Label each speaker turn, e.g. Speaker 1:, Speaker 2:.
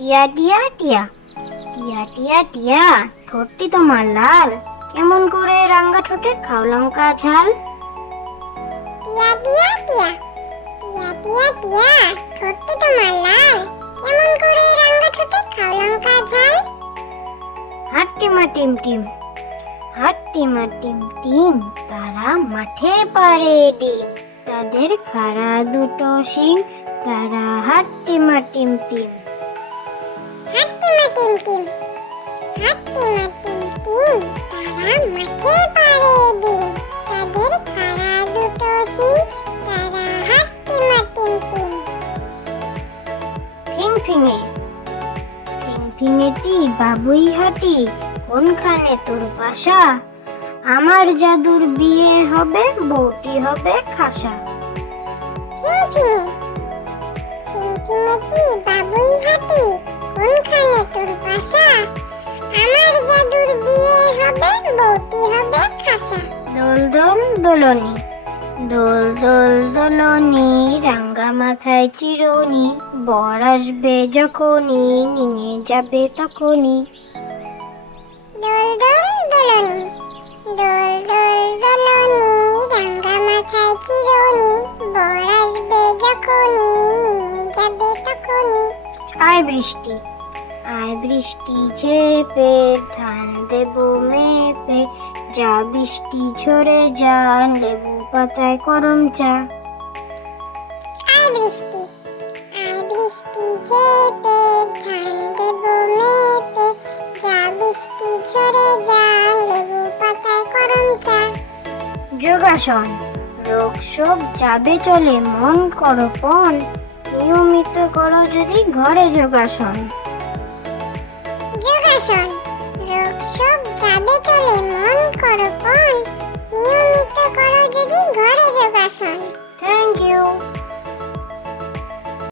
Speaker 1: টিয়া টিয়া টিয়া। টিয়া টিয়া টিয়া ঠোঁটটি তোমার লাল। কেমন করে রাঙ্গা ঠোঁটে খাও লঙ্কা ঝাল?
Speaker 2: টিয়া টিয়া টিয়া। টিয়া টিয়া টিয়া ঠোঁটটি তোমার লাল। কেমন করে রাঙ্গা ঠোঁটে খাও লঙ্কা ঝাল?
Speaker 1: হাট্টি মা টিম টিম। হাট্টি মা টিম টিম তারা মাঠে পারে ডিম। তাদের খাড়া দুটো শিং তারা হাট্টি মা টিম টিম।
Speaker 2: হাট্টি মা টিম হাট্টি মা টিম তারা মাঠে পারে ডিম তাদের খাড়া দুটো শিং তারা হাট্টি মা টিম
Speaker 1: ফিং ফিঙে ফিং ফিঙেটি বাবুই হাটি কোনখানে তোর বাসা? আমার জাদুর বিয়ে হবে বউটি হবে খাসা।
Speaker 2: বাবুই হাতি
Speaker 1: দোল দোল দোলনি। দোল দোল দোলনি রাঙ্গা মাথায় চিরনি বর আসবে যখনই নিয়ে যাবে তখনই।
Speaker 2: দোল দোল দোলনি দোল দোল দোলনি রাঙ্গা মাথায় চিরনি বর আসবে যখনই নিয়ে যাবে তখনই।
Speaker 1: আয় বৃষ্টি আয় বৃষ্টি ঝেপে ধান দেব মেপে যা বৃষ্টি ঝরে যা লেবু পাতায় করম চা।
Speaker 2: আয় বৃষ্টি আয় বৃষ্টি ঝেপে ধান দেব মেপে। যা বৃষ্টি ঝরে যা লেবু পাতায় করম চা।
Speaker 1: যোগাসন রোগ শোক যাবে চলে মন করো পণ। নিয়মিত করো যদি ঘরে যোগাসন।
Speaker 2: যোগাসন